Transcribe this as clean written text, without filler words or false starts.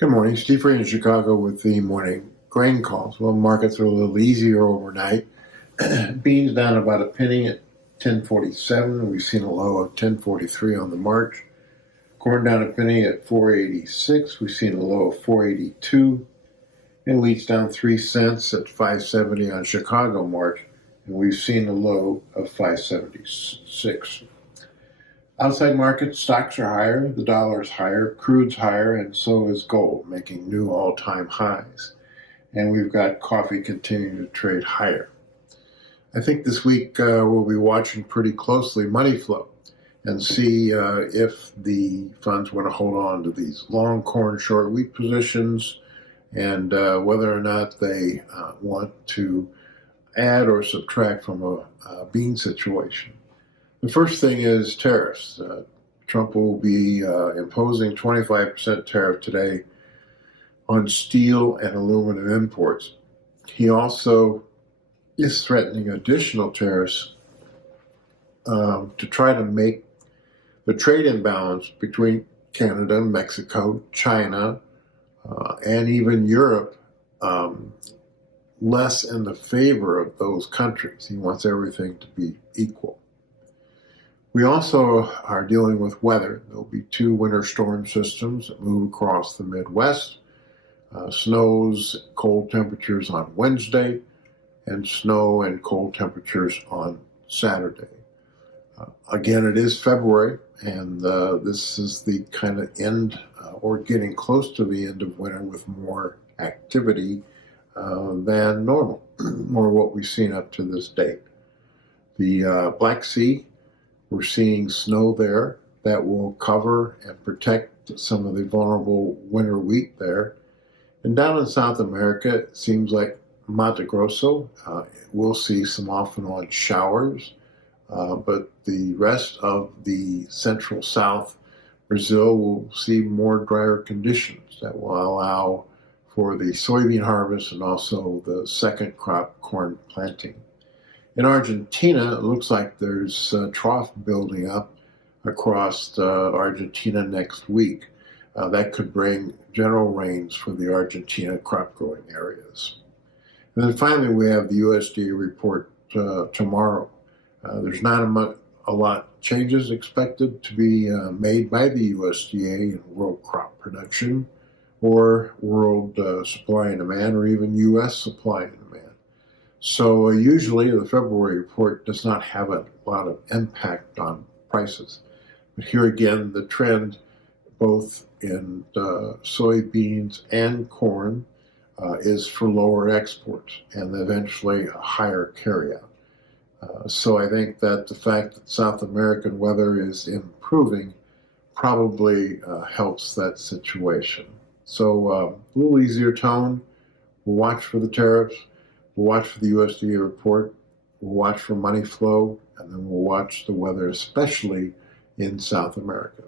Good morning. Steve Ray in Chicago with the morning grain calls. Well, markets are a little easier overnight. Beans down about a penny at 10.47. We've seen a low of 10.43 on the March. Corn down a penny at 4.86. We've seen a low of 4.82. And wheat's down 3 cents at 5.70 on Chicago March. And we've seen a low of 5.76. Outside markets, stocks are higher, the dollar's higher, crude's higher, and so is gold, making new all-time highs. And we've got coffee continuing to trade higher. I think this week we'll be watching pretty closely money flow and see if the funds want to hold on to these long corn, short wheat positions and whether or not they want to add or subtract from a bean situation. The first thing is tariffs. Trump will be imposing 25% tariff today on steel and aluminum imports. He also is threatening additional tariffs to try to make the trade imbalance between Canada, Mexico, China, and even Europe less in the favor of those countries. He wants everything to be equal. We also are dealing with weather. There'll be 2 winter storm systems that move across the Midwest. Snows, cold temperatures on Wednesday, and snow and cold temperatures on Saturday. Again, it is February, and this is the kind of end or getting close to the end of winter with more activity than normal, or what we've seen up to this date. The Black Sea, we're seeing snow there that will cover and protect some of the vulnerable winter wheat there. And down in South America, it seems like Mato Grosso will see some off and on showers, but the rest of the central south, Brazil, will see more drier conditions that will allow for the soybean harvest and also the second crop corn planting. In Argentina, it looks like there's a trough building up across Argentina next week. That could bring general rains for the Argentina crop growing areas. And then finally, we have the USDA report tomorrow. There's not a lot of changes expected to be made by the USDA in world crop production or world supply and demand, or even U.S. supply and demand. So usually the February report does not have a lot of impact on prices. But here again, the trend both in soybeans and corn is for lower exports and eventually a higher carryout. So I think that the fact that South American weather is improving probably helps that situation. So a little easier tone. We'll watch for the tariffs. We'll watch for the USDA report, we'll watch for money flow, and then we'll watch the weather, especially in South America.